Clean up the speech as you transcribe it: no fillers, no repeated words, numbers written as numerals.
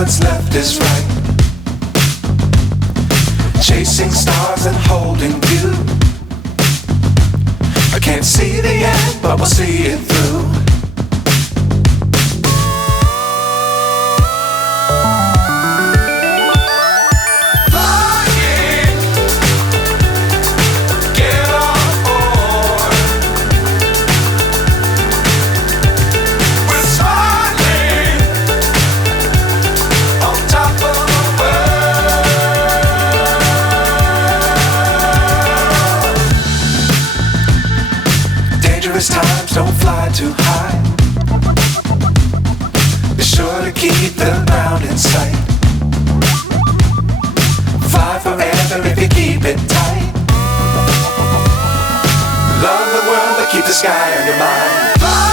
what's left is right. Chasing stars and holding you. I can't see the end, but we'll see it through. Times don't fly too high. Be sure to keep the ground in sight. Fly forever if you keep it tight. Love the world but keep the sky on your mind. Bye.